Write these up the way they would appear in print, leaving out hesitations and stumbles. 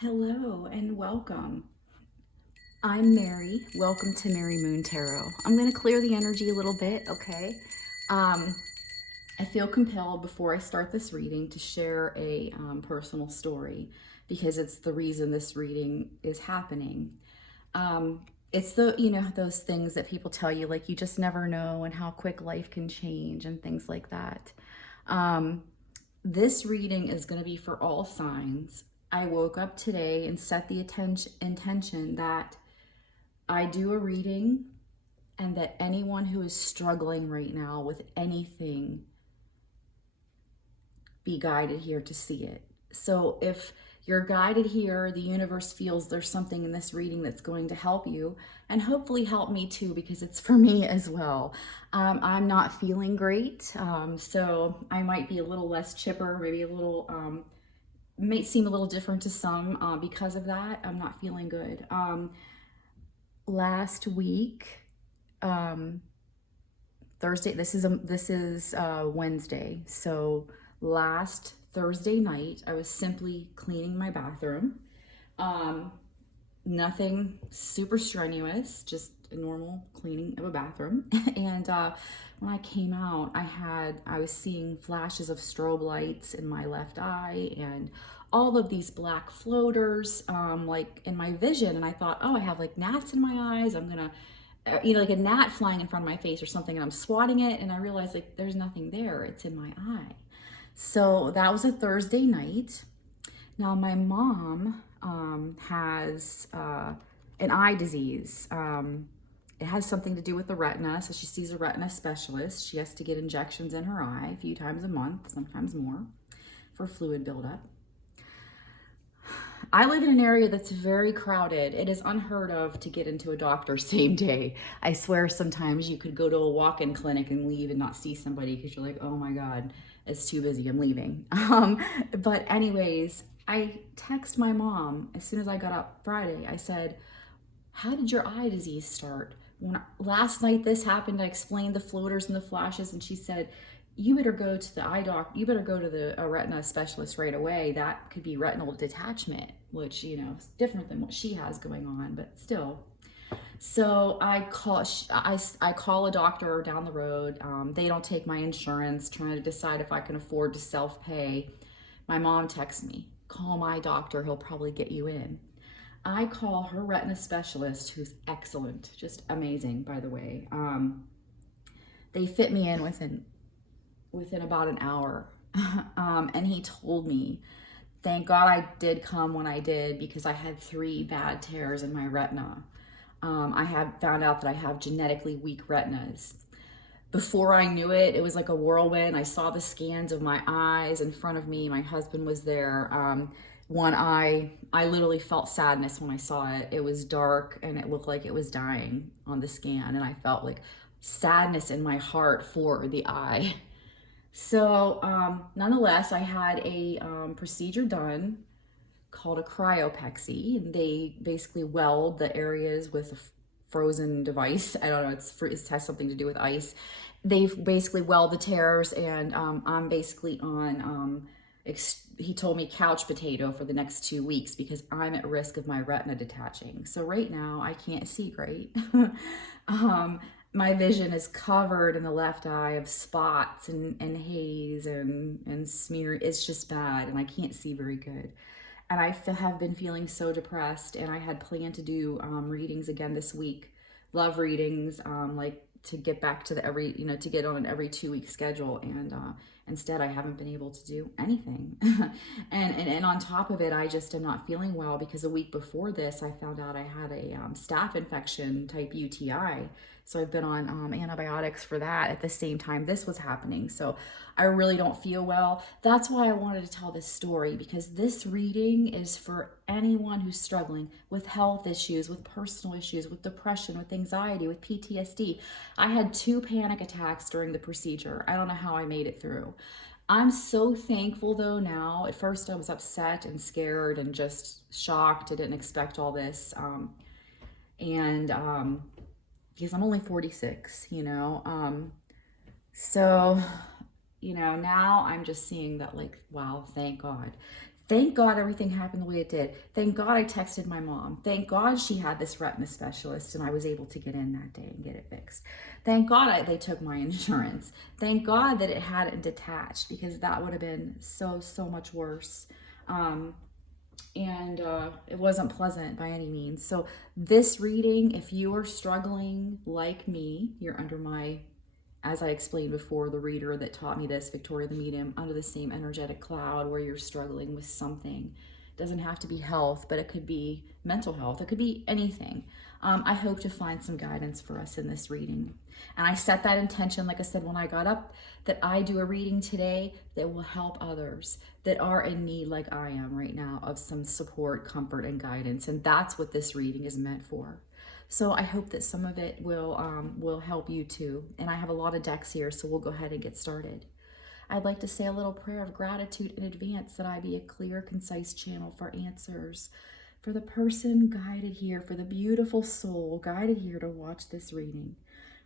Hello and welcome. I'm Mary. Welcome to Mary Moon Tarot. I'm going to clear the energy a little bit, okay? I feel compelled before I start this reading to share a personal story because it's the reason this reading is happening. It's those things that people tell you, like you just never know and how quick life can change and things like that. This reading is going to be for all signs. I woke up today and set the intention that I do a reading and that anyone who is struggling right now with anything be guided here to see it. So if you're guided here, the universe feels there's something in this reading that's going to help you and hopefully help me too, because it's for me as well. I'm not feeling great, so I might be a little less chipper, maybe a little, may seem a little different to some because of that. I'm not feeling good. Last week, Thursday, this is Wednesday, so last Thursday night, I was simply cleaning my bathroom. Nothing super strenuous, just a normal cleaning of a bathroom. And when I came out, I was seeing flashes of strobe lights in my left eye and all of these black floaters like in my vision. And I thought, oh, I have like gnats in my eyes. I'm gonna like a gnat flying in front of my face or something, and I'm swatting it, and I realized like there's nothing there, it's in my eye. So that was a Thursday night. Now my mom has an eye disease. It has something to do with the retina, so she sees a retina specialist. She has to get injections in her eye a few times a month, sometimes more, for fluid buildup. I live in an area that's very crowded. It is unheard of to get into a doctor same day. I swear sometimes you could go to a walk-in clinic and leave and not see somebody because you're like, oh my God, it's too busy, I'm leaving. But anyways, I text my mom as soon as I got up Friday. I said, how did your eye disease start? Last night this happened, I explained the floaters and the flashes, and she said, you better go to the eye doc, you better go to the retina specialist right away. That could be retinal detachment, which, is different than what she has going on, but still. So I call a doctor down the road. They don't take my insurance, trying to decide if I can afford to self-pay. My mom texts me, call my doctor, he'll probably get you in. I call her retina specialist, who's excellent, just amazing, by the way. They fit me in within about an hour. And he told me, thank God I did come when I did, because I had 3 bad tears in my retina. I had found out that I have genetically weak retinas. Before I knew it, it was like a whirlwind. I saw the scans of my eyes in front of me. My husband was there. One eye, I literally felt sadness when I saw it. It was dark and it looked like it was dying on the scan. And I felt like sadness in my heart for the eye. So nonetheless, I had a procedure done called a cryopexy, and they basically weld the areas with a frozen device. I don't know, it has something to do with ice. They basically weld the tears, and I'm basically on, he told me couch potato for the next 2 weeks because I'm at risk of my retina detaching. So right now I can't see great. My vision is covered in the left eye of spots and haze and smear. It's just bad, and I can't see very good. And I have been feeling so depressed, and I had planned to do readings again this week, love readings, like to get back to to get on an every 2-week schedule, and instead I haven't been able to do anything. and on top of it, I just am not feeling well because a week before this, I found out I had a staph infection type UTI. So I've been on antibiotics for that at the same time this was happening. So I really don't feel well. That's why I wanted to tell this story, because this reading is for anyone who's struggling with health issues, with personal issues, with depression, with anxiety, with PTSD. I had 2 panic attacks during the procedure. I don't know how I made it through. I'm so thankful though now. At first I was upset and scared and just shocked. I didn't expect all this. Because I'm only 46, so, now I'm just seeing that, like, wow, thank God. Thank God everything happened the way it did. Thank God I texted my mom. Thank God she had this retina specialist and I was able to get in that day and get it fixed. Thank God they took my insurance. Thank God that it hadn't detached, because that would have been so much worse. And it wasn't pleasant by any means. So this reading, if you are struggling like me, you're under my, as I explained before, the reader that taught me this, Victoria the Medium, under the same energetic cloud where you're struggling with something. It doesn't have to be health, but it could be mental health. It could be anything. I hope to find some guidance for us in this reading. And I set that intention, like I said, when I got up, that I do a reading today that will help others that are in need, like I am right now, of some support, comfort, and guidance. And that's what this reading is meant for. So I hope that some of it will help you too. And I have a lot of decks here, so we'll go ahead and get started. I'd like to say a little prayer of gratitude in advance that I be a clear, concise channel for answers for the person guided here, for the beautiful soul guided here to watch this reading.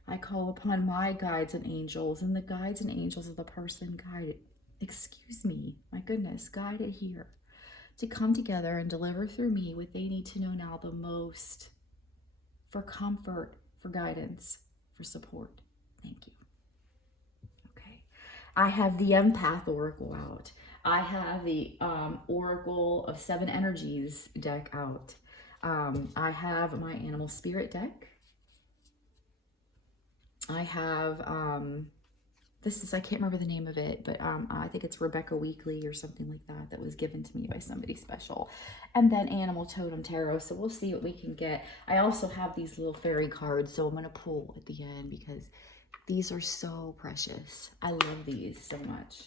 I call upon my guides and angels and the guides and angels of the person guided, my goodness, guided here, to come together and deliver through me what they need to know now the most, for comfort, for guidance, for support. Thank you. Okay. I have the Empath Oracle out. I have the Oracle of 7 Energies deck out. I have my Animal Spirit deck. I have, I can't remember the name of it, but I think it's Rebecca Weekly or something like that, that was given to me by somebody special. And then Animal Totem Tarot, so we'll see what we can get. I also have these little fairy cards, so I'm going to pull at the end because these are so precious. I love these so much.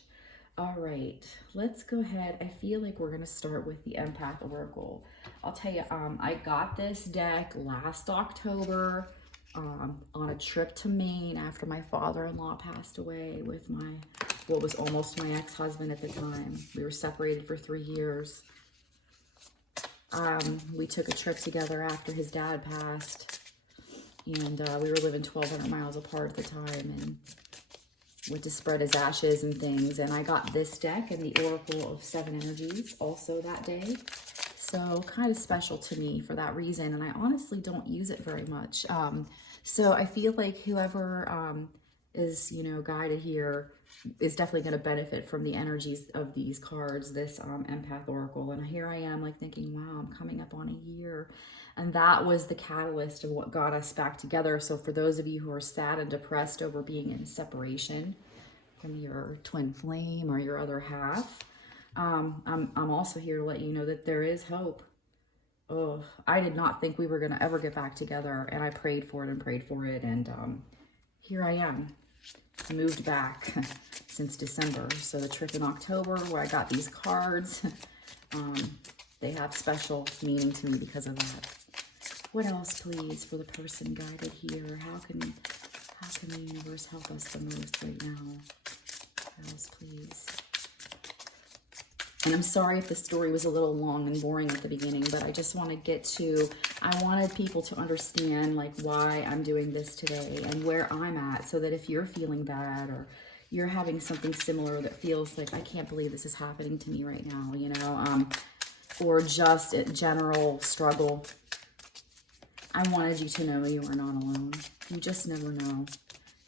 All right, let's go ahead. I feel like we're going to start with the Empath Oracle. I'll tell you, I got this deck last October on a trip to Maine after my father-in-law passed away with what was almost my ex-husband at the time. We were separated for 3 years. We took a trip together after his dad passed, and we were living 1,200 miles apart at the time, and went to spread his ashes and things. And I got this deck and the Oracle of 7 Energies also that day. So kind of special to me for that reason. And I honestly don't use it very much. So I feel like whoever is, guided here is definitely going to benefit from the energies of these cards, this Empath Oracle. And here I am like thinking, wow, I'm coming up on a year. And that was the catalyst of what got us back together. So for those of you who are sad and depressed over being in separation from your twin flame or your other half, I'm also here to let you know that there is hope. Oh, I did not think we were going to ever get back together, and I prayed for it, and here I am. I moved back since December. So the trip in October where I got these cards, they have special meaning to me because of that. What else, please, for the person guided here? How can the universe help us the most right now? What else, please? And I'm sorry if the story was a little long and boring at the beginning, but I just want to get to, I wanted people to understand like why I'm doing this today and where I'm at, so that if you're feeling bad or you're having something similar that feels like, I can't believe this is happening to me right now, or just a general struggle, I wanted you to know you are not alone. You just never know.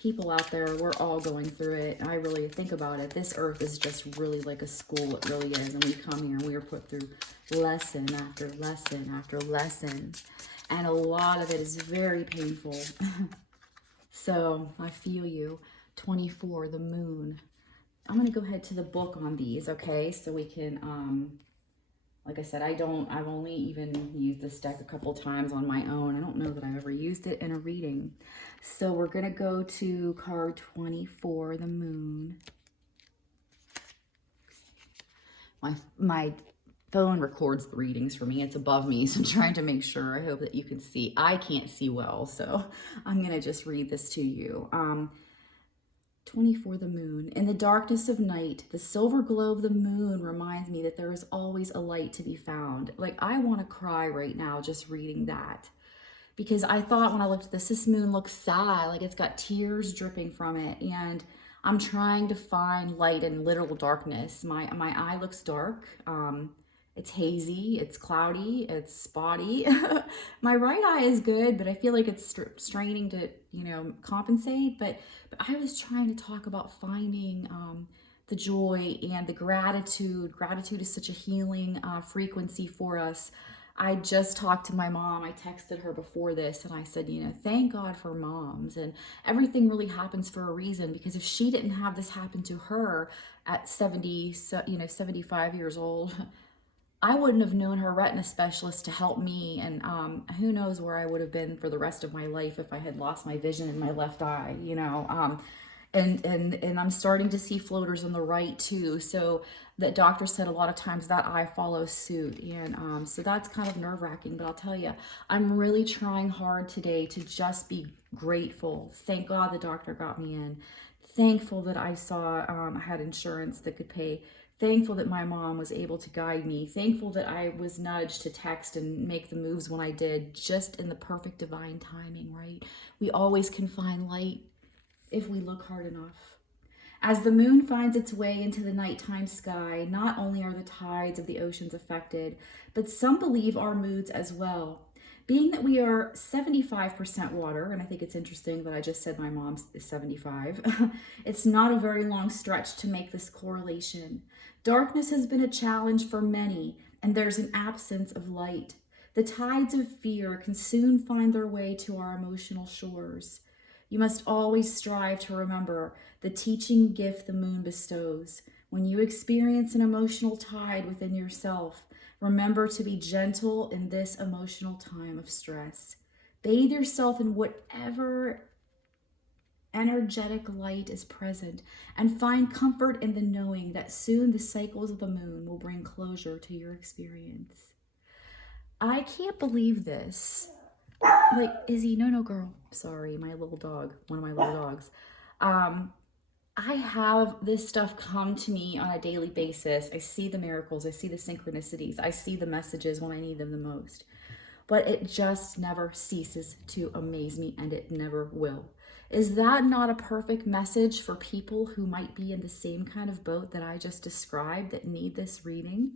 People out there, we're all going through it. I really think about it. This earth is just really like a school. It really is. And we come here and we are put through lesson after lesson after lesson. And a lot of it is very painful. So I feel you. 24, the moon. I'm going to go ahead to the book on these, okay? So we can, like I said, I've only even used this deck a couple times on my own. I don't know that I ever used it in a reading. So we're going to go to card 24, the moon. My phone records the readings for me. It's above me, so I'm trying to make sure. I hope that you can see. I can't see well, so I'm going to just read this to you. 24, the moon. In the darkness of night, the silver glow of the moon reminds me that there is always a light to be found. Like, I want to cry right now just reading that. Because I thought when I looked at this moon looks sad. Like, it's got tears dripping from it. And I'm trying to find light in literal darkness. My eye looks dark. It's hazy, it's cloudy, it's spotty. My right eye is good, but I feel like it's straining to, compensate. But I was trying to talk about finding the joy and the gratitude. Gratitude is such a healing frequency for us. I just talked to my mom. I texted her before this and I said, thank God for moms. And everything really happens for a reason, because if she didn't have this happen to her at 70, 75 years old, I wouldn't have known her retina specialist to help me. And who knows where I would have been for the rest of my life if I had lost my vision in my left eye, and I'm starting to see floaters on the right too. So that doctor said a lot of times that eye follows suit. And so that's kind of nerve wracking, but I'll tell you, I'm really trying hard today to just be grateful. Thank God the doctor got me in. Thankful that I saw, I had insurance that could pay. Thankful that my mom was able to guide me. Thankful that I was nudged to text and make the moves when I did, just in the perfect divine timing, right? We always can find light if we look hard enough. As the moon finds its way into the nighttime sky, not only are the tides of the oceans affected, but some believe our moods as well. Being that we are 75% water, and I think it's interesting that I just said my mom's is 75, it's not a very long stretch to make this correlation. Darkness has been a challenge for many, and there's an absence of light. The tides of fear can soon find their way to our emotional shores. You must always strive to remember the teaching gift the moon bestows. When you experience an emotional tide within yourself, remember to be gentle in this emotional time of stress. Bathe yourself in whatever energetic light is present, and find comfort in the knowing that soon the cycles of the moon will bring closure to your experience. I can't believe this. Like, Izzy, no, girl. Sorry, my little dog, one of my little dogs. I have this stuff come to me on a daily basis. I see the miracles, I see the synchronicities, I see the messages when I need them the most. But it just never ceases to amaze me, and it never will. Is that not a perfect message for people who might be in the same kind of boat that I just described, that need this reading?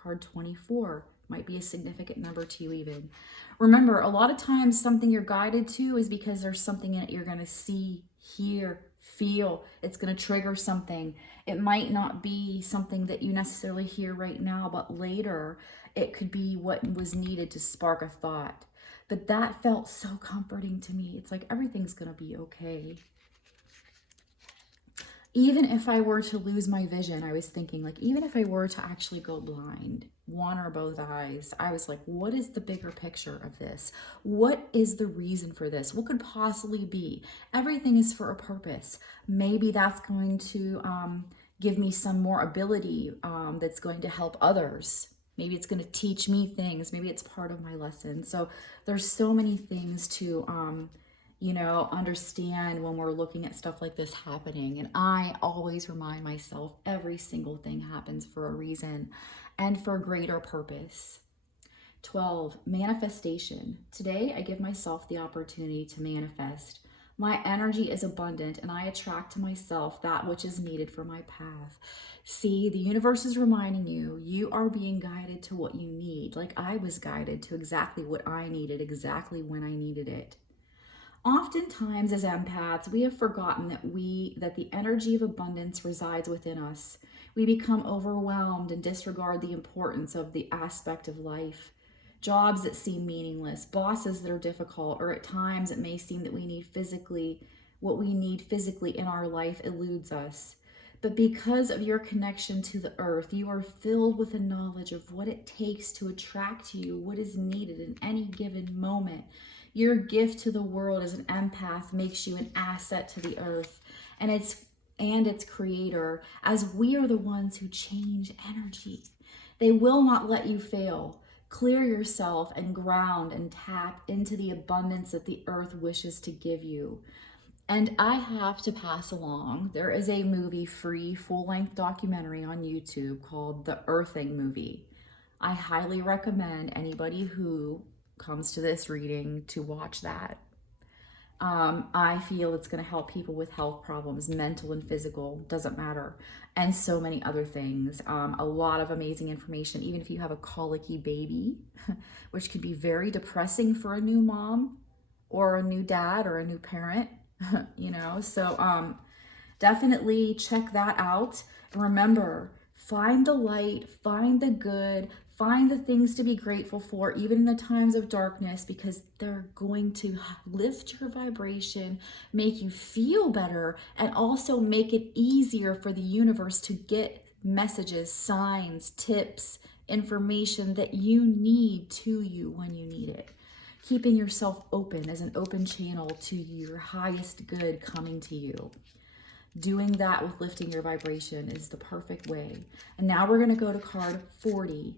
Card 24 might be a significant number to you even. Remember, a lot of times something you're guided to is because there's something in it you're going to see, hear, feel. It's going to trigger something. It might not be something that you necessarily hear right now, but later it could be what was needed to spark a thought. But that felt so comforting to me. It's like everything's going to be okay. Even if I were to lose my vision, I was thinking, like, even if I were to actually go blind, one or both eyes, I was like, what is the bigger picture of this? What is the reason for this? What could possibly be? Everything is for a purpose. Maybe that's going to give me some more ability that's going to help others. Maybe it's going to teach me things. Maybe it's part of my lesson. So there's so many things to understand when we're looking at stuff like this happening. And I always remind myself every single thing happens for a reason and for a greater purpose. 12, manifestation. Today, I give myself the opportunity to manifest. My energy is abundant, and I attract to myself that which is needed for my path. See, the universe is reminding you, you are being guided to what you need, like I was guided to exactly what I needed, exactly when I needed it. Oftentimes as empaths, we have forgotten that the energy of abundance resides within us. We become overwhelmed and disregard the importance of the aspect of life. Jobs that seem meaningless, bosses that are difficult, or at times it may seem that what we need physically in our life eludes us. But because of your connection to the earth, you are filled with a knowledge of what it takes to attract to you what is needed in any given moment. Your gift to the world as an empath makes you an asset to the earth and its creator, as we are the ones who change energy. They will not let you fail. Clear yourself and ground and tap into the abundance that the earth wishes to give you. And I have to pass along, there is a free full-length documentary on YouTube called The Earthing Movie. I highly recommend anybody who comes to this reading to watch that. I feel it's going to help people with health problems, mental and physical, doesn't matter, and so many other things. A lot of amazing information, even if you have a colicky baby, which can be very depressing for a new mom or a new dad or a new parent, you know. So definitely check that out. And remember, find the light, find the good, find the things to be grateful for, even in the times of darkness, because they're going to lift your vibration, make you feel better, and also make it easier for the universe to get messages, signs, tips, information that you need to you when you need it. Keeping yourself open as an open channel to your highest good coming to you. Doing that with lifting your vibration is the perfect way. And now we're going to go to card 40,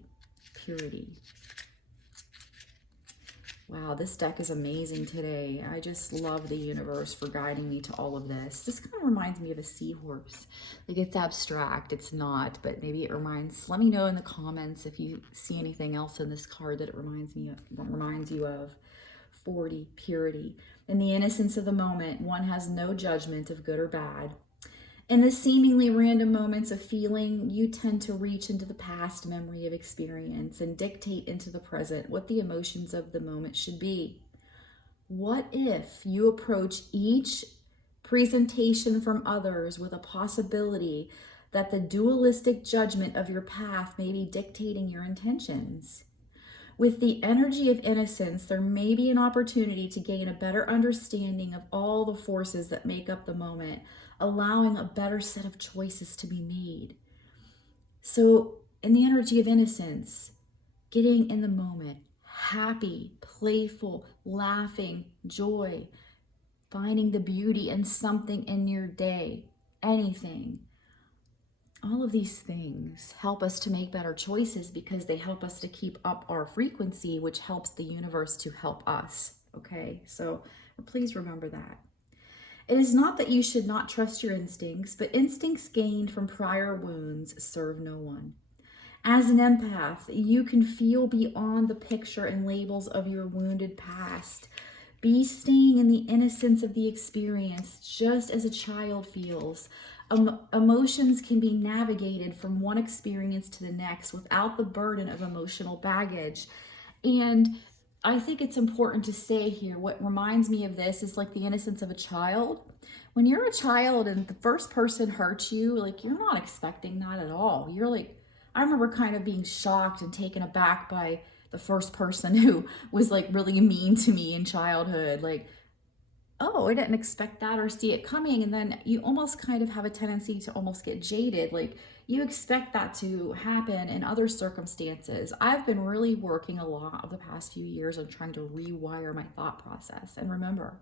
Purity. Wow, this deck is amazing today. I just love the universe for guiding me to all of this. This kind of reminds me of a seahorse. Like, it's abstract, it's not, but maybe it reminds. Let me know in the comments if you see anything else in this card that it reminds you of. 40, Purity. In the innocence of the moment, one has no judgment of good or bad. In the seemingly random moments of feeling, you tend to reach into the past memory of experience and dictate into the present what the emotions of the moment should be. What if you approach each presentation from others with a possibility that the dualistic judgment of your path may be dictating your intentions? With the energy of innocence, there may be an opportunity to gain a better understanding of all the forces that make up the moment, allowing a better set of choices to be made. So, in the energy of innocence, getting in the moment, happy, playful, laughing, joy, finding the beauty in something in your day, anything. All of these things help us to make better choices because they help us to keep up our frequency, which helps the universe to help us. Okay, so please remember that. It is not that you should not trust your instincts, but instincts gained from prior wounds serve no one. As an empath, you can feel beyond the picture and labels of your wounded past. Be staying in the innocence of the experience, just as a child feels. Emotions can be navigated from one experience to the next without the burden of emotional baggage. And I think it's important to say here, what reminds me of this is like the innocence of a child. When you're a child and the first person hurts you, like, you're not expecting that at all. You're like, I remember kind of being shocked and taken aback by the first person who was like really mean to me in childhood. Like, oh, I didn't expect that or see it coming. And then you almost kind of have a tendency to almost get jaded. Like, you expect that to happen in other circumstances. I've been really working a lot of the past few years on trying to rewire my thought process. And remember,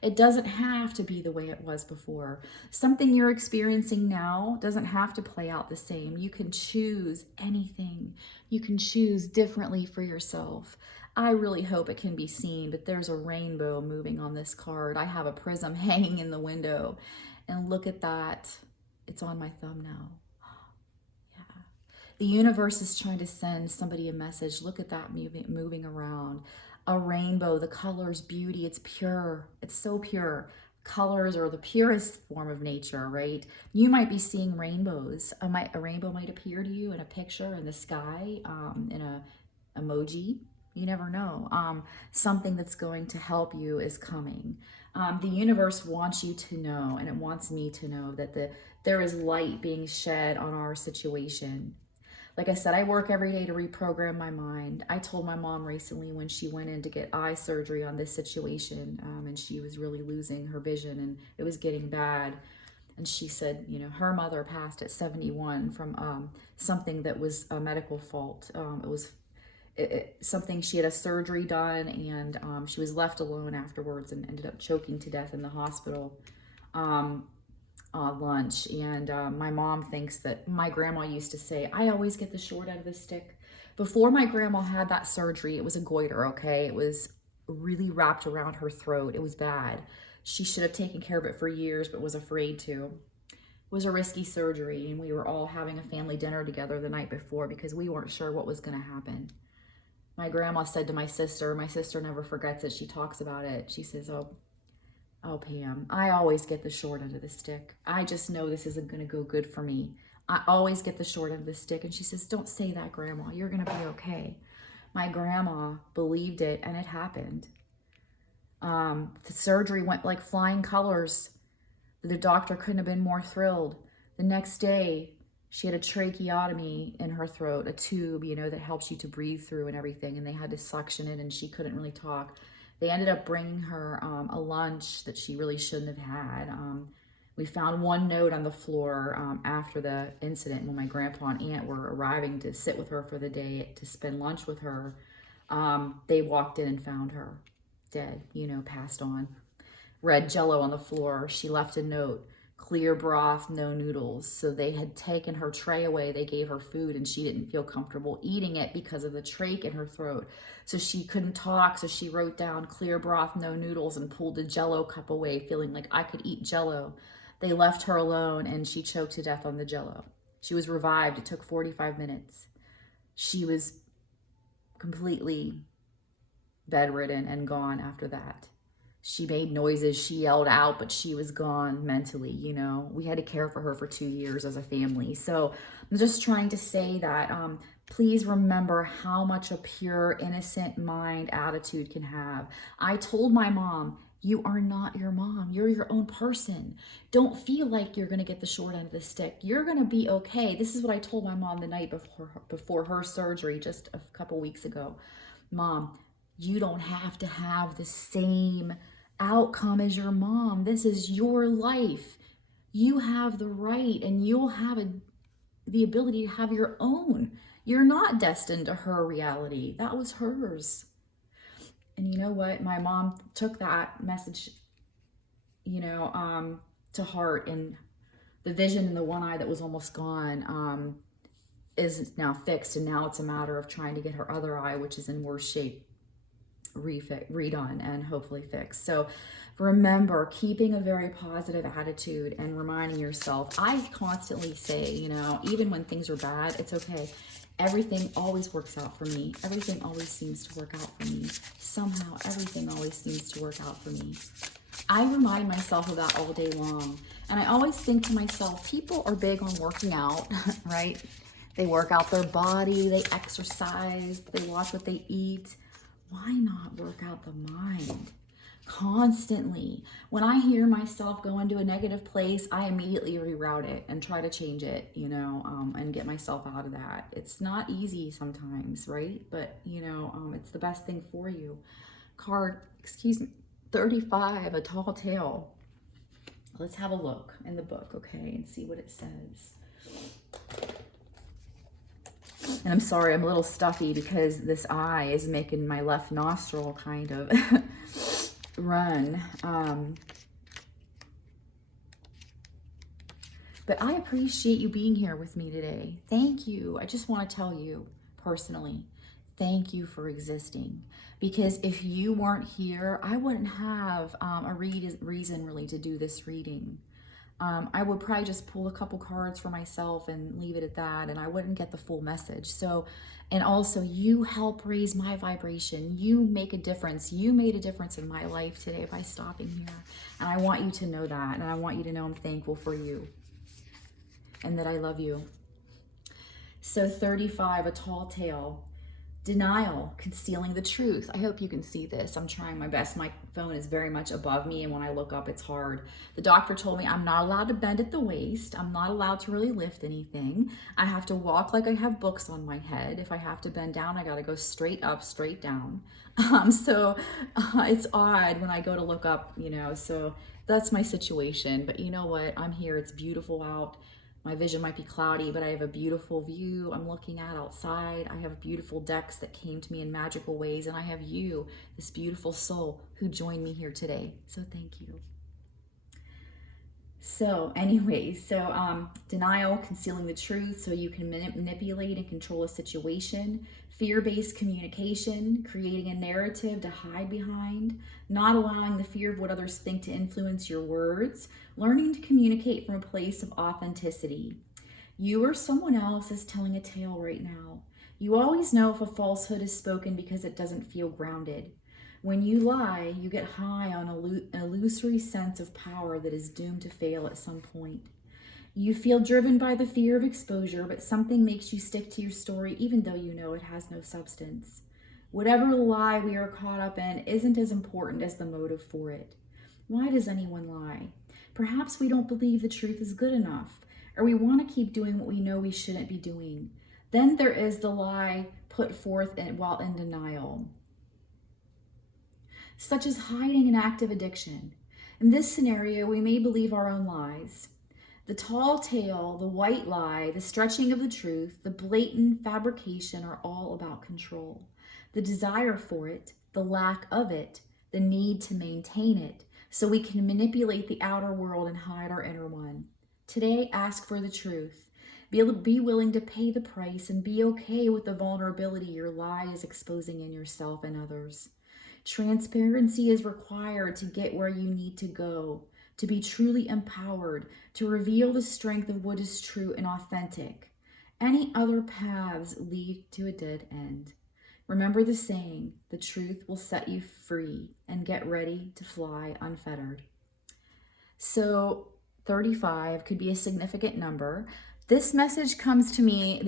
it doesn't have to be the way it was before. Something you're experiencing now doesn't have to play out the same. You can choose anything. You can choose differently for yourself. I really hope it can be seen, but there's a rainbow moving on this card. I have a prism hanging in the window, and look at that. It's on my thumb now. Yeah. The universe is trying to send somebody a message. Look at that moving around. A rainbow, the colors, beauty, it's pure. It's so pure. Colors are the purest form of nature, right? You might be seeing rainbows. A rainbow might appear to you in a picture in the sky, in a emoji. You never know. Something that's going to help you is coming. The universe wants you to know, and it wants me to know, that there is light being shed on our situation. Like I said, I work every day to reprogram my mind. I told my mom recently when she went in to get eye surgery on this situation, and she was really losing her vision and it was getting bad. And she said, you know, her mother passed at 71 from something that was a medical fault. It was something, she had a surgery done, and she was left alone afterwards and ended up choking to death in the hospital lunch. And my mom thinks that my grandma used to say, I always get the short end of the stick. Before my grandma had that surgery, it was a goiter, okay? It was really wrapped around her throat. It was bad. She should have taken care of it for years, but was afraid to. It was a risky surgery, and we were all having a family dinner together the night before because we weren't sure what was going to happen. My grandma said to my sister never forgets it, she talks about it. She says, oh, Oh, Pam, I always get the short end of the stick. I just know this isn't going to go good for me. I always get the short end of the stick. And she says, don't say that, Grandma. You're going to be okay. My grandma believed it, and it happened. The surgery went like flying colors. The doctor couldn't have been more thrilled. The next day, she had a tracheotomy in her throat, a tube, you know, that helps you to breathe through and everything. And they had to suction it, and she couldn't really talk. They ended up bringing her a lunch that she really shouldn't have had. We found one note on the floor after the incident when my grandpa and aunt were arriving to sit with her for the day to spend lunch with her. They walked in and found her dead, you know, passed on. Red Jello on the floor. She left a note. Clear broth, no noodles. So they had taken her tray away. They gave her food and she didn't feel comfortable eating it because of the trach in her throat. So she couldn't talk. So she wrote down clear broth, no noodles, and pulled the Jello cup away, feeling like I could eat Jello. They left her alone and she choked to death on the Jello. She was revived. It took 45 minutes. She was completely bedridden and gone after that. She made noises, she yelled out, but she was gone mentally, you know. We had to care for her for 2 years as a family. So I'm just trying to say that please remember how much a pure, innocent mind attitude can have. I told my mom, you are not your mom. You're your own person. Don't feel like you're going to get the short end of the stick. You're going to be okay. This is what I told my mom the night before her surgery just a couple weeks ago. Mom, you don't have to have the same outcome as your mom. This is your life. You have the right and you'll have the ability to have your own. You're not destined to her reality. That was hers. And you know what? My mom took that message, you know, to heart, and the vision in the one eye that was almost gone is now fixed. And now it's a matter of trying to get her other eye, which is in worse shape, redone and hopefully fixed. So remember, keeping a very positive attitude and reminding yourself, I constantly say, you know, even when things are bad, it's okay. Everything always works out for me. Everything always seems to work out for me. Somehow, everything always seems to work out for me. I remind myself of that all day long. And I always think to myself, people are big on working out, right? They work out their body, they exercise, they watch what they eat. Why not work out the mind? Constantly. When I hear myself go into a negative place, I immediately reroute it and try to change it, you know, and get myself out of that. It's not easy sometimes, right? But, you know, it's the best thing for you. Card, 35, a tall tale. Let's have a look in the book, okay, and see what it says. And I'm sorry, I'm a little stuffy because this eye is making my left nostril kind of run. But I appreciate you being here with me today. Thank you. I just want to tell you personally, thank you for existing. Because if you weren't here, I wouldn't have a reason really to do this reading. I would probably just pull a couple cards for myself and leave it at that, and I wouldn't get the full message. So, and also you help raise my vibration. You make a difference. You made a difference in my life today by stopping here. And I want you to know that, and I want you to know I'm thankful for you and that I love you. So 35, a tall tale. Denial, concealing the truth. I hope you can see this. I'm trying my best. My phone is very much above me, and when I look up, it's hard. The doctor told me I'm not allowed to bend at the waist. I'm not allowed to really lift anything. I have to walk like I have books on my head. If I have to bend down, I got to go straight up, straight down. So it's odd when I go to look up, you know, so that's my situation. But you know what? I'm here. It's beautiful out. My vision might be cloudy, but I have a beautiful view I'm looking at outside. I have beautiful decks that came to me in magical ways, and I have you, this beautiful soul, who joined me here today. So thank you. So anyways, denial, concealing the truth so you can manipulate and control a situation. Fear-based communication, creating a narrative to hide behind, not allowing the fear of what others think to influence your words, learning to communicate from a place of authenticity. You or someone else is telling a tale right now. You always know if a falsehood is spoken because it doesn't feel grounded. When you lie, you get high on an illusory sense of power that is doomed to fail at some point. You feel driven by the fear of exposure, but something makes you stick to your story even though you know it has no substance. Whatever lie we are caught up in isn't as important as the motive for it. Why does anyone lie? Perhaps we don't believe the truth is good enough, or we want to keep doing what we know we shouldn't be doing. Then there is the lie put forth while in denial, such as hiding an active addiction. In this scenario, we may believe our own lies. The tall tale, the white lie, the stretching of the truth, the blatant fabrication are all about control. The desire for it, the lack of it, the need to maintain it, so we can manipulate the outer world and hide our inner one. Today, ask for the truth. Be willing to pay the price and be okay with the vulnerability your lie is exposing in yourself and others. Transparency is required to get where you need to go, to be truly empowered, to reveal the strength of what is true and authentic. Any other paths lead to a dead end. Remember the saying, the truth will set you free, and get ready to fly unfettered. So 35 could be a significant number. This message comes to me,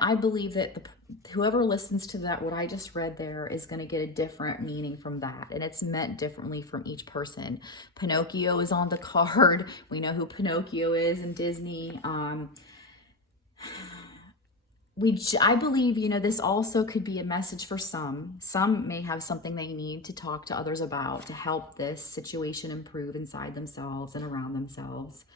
I believe that whoever listens to that, what I just read there, is going to get a different meaning from that. And it's meant differently from each person. Pinocchio is on the card. We know who Pinocchio is in Disney. I believe, this also could be a message for some. Some may have something they need to talk to others about to help this situation improve inside themselves and around themselves.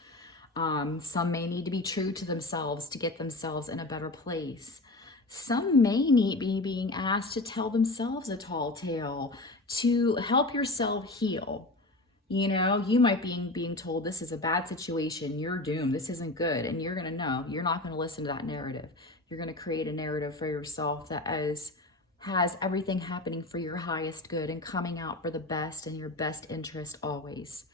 Some may need to be true to themselves to get themselves in a better place. Some may need be being asked to tell themselves a tall tale to help yourself heal. You might be being told this is a bad situation, you're doomed, this isn't good, and you're going to know. You're not going to listen to that narrative. You're going to create a narrative for yourself that has everything happening for your highest good and coming out for the best and your best interest always.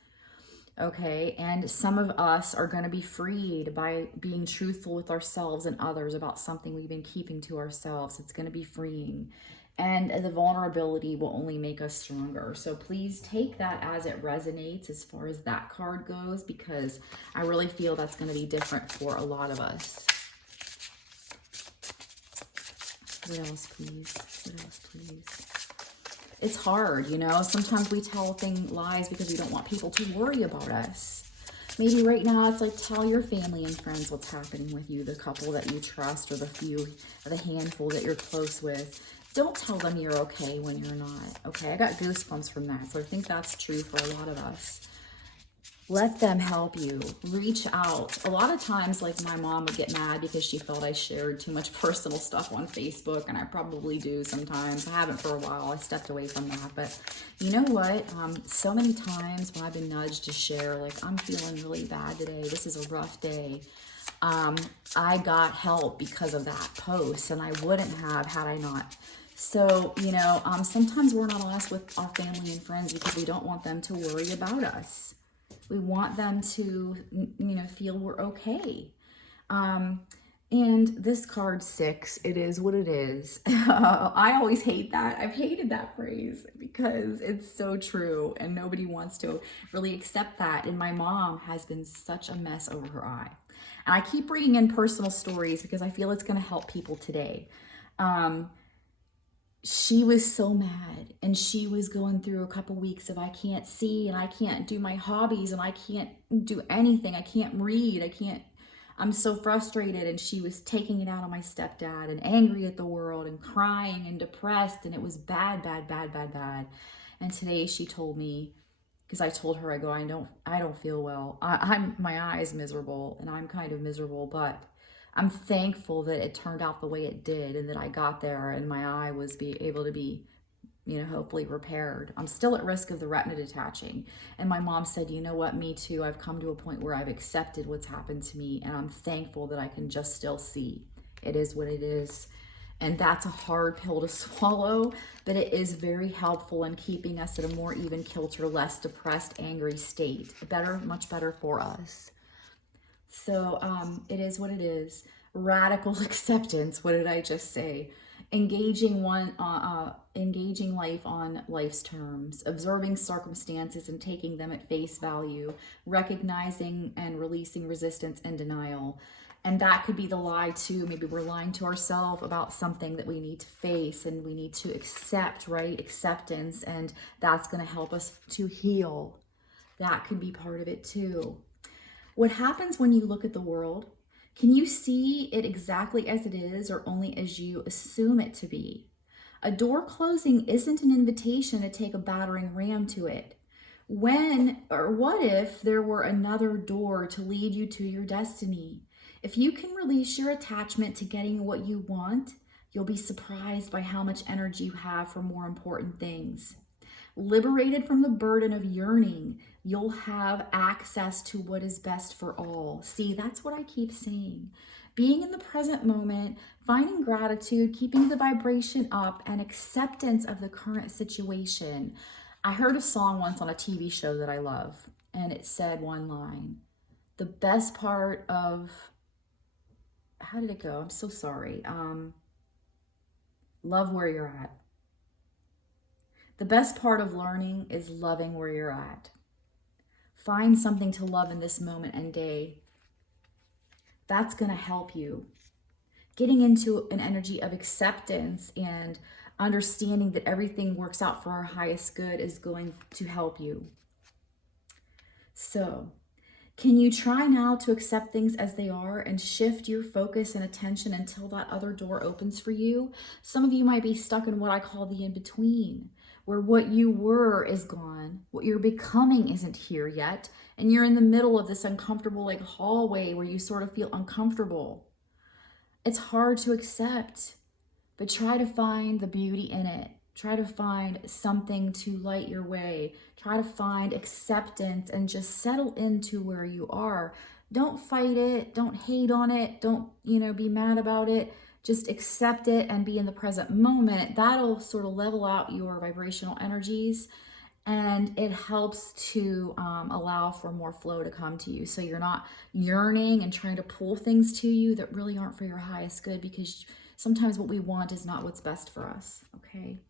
Okay, and some of us are going to be freed by being truthful with ourselves and others about something we've been keeping to ourselves. It's going to be freeing. And the vulnerability will only make us stronger. So please take that as it resonates as far as that card goes, because I really feel that's going to be different for a lot of us. What else, please? What else, please? It's hard, sometimes we tell lies because we don't want people to worry about us. Maybe right now it's like, tell your family and friends what's happening with you, the couple that you trust or the handful that you're close with. Don't tell them you're okay when you're not, okay? I got goosebumps from that, so I think that's true for a lot of us. Let them help you. Reach out. A lot of times, like, my mom would get mad because she felt I shared too much personal stuff on Facebook, and I probably do sometimes. I haven't for a while. I stepped away from that. But you know what? So many times when I've been nudged to share, like, I'm feeling really bad today, this is a rough day, I got help because of that post, and I wouldn't have had I not. So, sometimes we're not honest with our family and friends because we don't want them to worry about us. We want them to, feel we're okay. And this card 6, it is what it is. I always hate that. I've hated that phrase because it's so true and nobody wants to really accept that. And my mom has been such a mess over her eye. And I keep bringing in personal stories because I feel it's going to help people today. She was so mad, and she was going through a couple weeks of I can't see and I can't do my hobbies and I can't do anything. I can't read. I'm so frustrated. And she was taking it out on my stepdad and angry at the world and crying and depressed. And it was bad, bad, bad, bad, bad. And today she told me, because I told her, I don't feel well. My eye is miserable and I'm kind of miserable, but I'm thankful that it turned out the way it did and that I got there and my eye was able to be, hopefully repaired. I'm still at risk of the retina detaching. And my mom said, you know what, me too. I've come to a point where I've accepted what's happened to me and I'm thankful that I can just still see. It is what it is. And that's a hard pill to swallow, but it is very helpful in keeping us at a more even kilter, less depressed, angry state. Much better for us. So it is what it is. Radical acceptance. What did I just say? engaging life on life's terms, observing circumstances and taking them at face value, recognizing and releasing resistance and denial. And that could be the lie too. Maybe we're lying to ourselves about something that we need to face and we need to accept, right? Acceptance, and that's going to help us to heal. That could be part of it too. What happens when you look at the world? Can you see it exactly as it is or only as you assume it to be? A door closing isn't an invitation to take a battering ram to it. When or what if there were another door to lead you to your destiny? If you can release your attachment to getting what you want, you'll be surprised by how much energy you have for more important things. Liberated from the burden of yearning, you'll have access to what is best for all. See, that's what I keep saying. Being in the present moment, finding gratitude, keeping the vibration up, and acceptance of the current situation. I heard a song once on a TV show that I love, and it said one line. The best part of, how did it go? I'm so sorry. Love where you're at. The best part of learning is loving where you're at. Find something to love in this moment and day. That's going to help you. Getting into an energy of acceptance and understanding that everything works out for our highest good is going to help you. So, can you try now to accept things as they are and shift your focus and attention until that other door opens for you? Some of you might be stuck in what I call the in-between, where what you were is gone, what you're becoming isn't here yet, and you're in the middle of this uncomfortable like hallway where you sort of feel uncomfortable. It's hard to accept, but try to find the beauty in it. Try to find something to light your way. Try to find acceptance and just settle into where you are. Don't fight it. Don't hate on it. Don't, be mad about it. Just accept it and be in the present moment. That'll sort of level out your vibrational energies, and it helps to allow for more flow to come to you. So you're not yearning and trying to pull things to you that really aren't for your highest good, because sometimes what we want is not what's best for us, okay?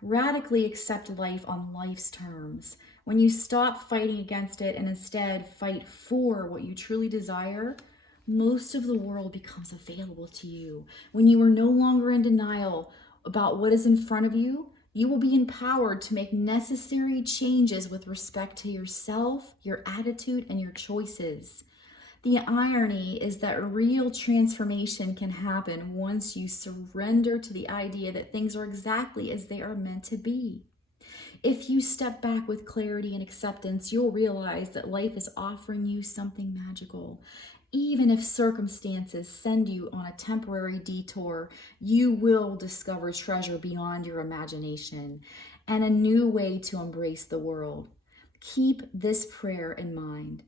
Radically accept life on life's terms. When you stop fighting against it and instead fight for what you truly desire, most of the world becomes available to you. When you are no longer in denial about what is in front of you, you will be empowered to make necessary changes with respect to yourself, your attitude, and your choices. The irony is that real transformation can happen once you surrender to the idea that things are exactly as they are meant to be. If you step back with clarity and acceptance, you'll realize that life is offering you something magical. Even if circumstances send you on a temporary detour, you will discover treasure beyond your imagination and a new way to embrace the world. Keep this prayer in mind.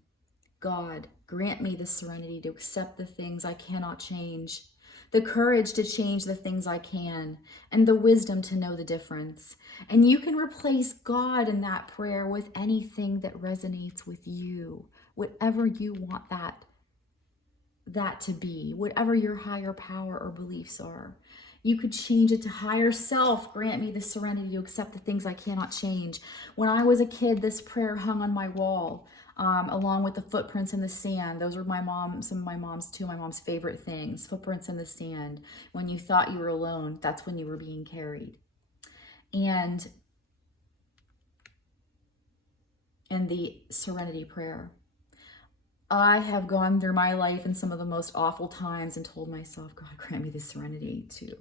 God, grant me the serenity to accept the things I cannot change, the courage to change the things I can, and the wisdom to know the difference. And you can replace God in that prayer with anything that resonates with you, whatever you want that to be, whatever your higher power or beliefs are. You could change it to higher self. Grant me the serenity to accept the things I cannot change. When I was a kid, this prayer hung on my wall, along with the footprints in the sand. Those were some of my mom's favorite things. Footprints in the sand. When you thought you were alone, that's when you were being carried. And the serenity prayer. I have gone through my life in some of the most awful times and told myself, God, grant me the serenity too.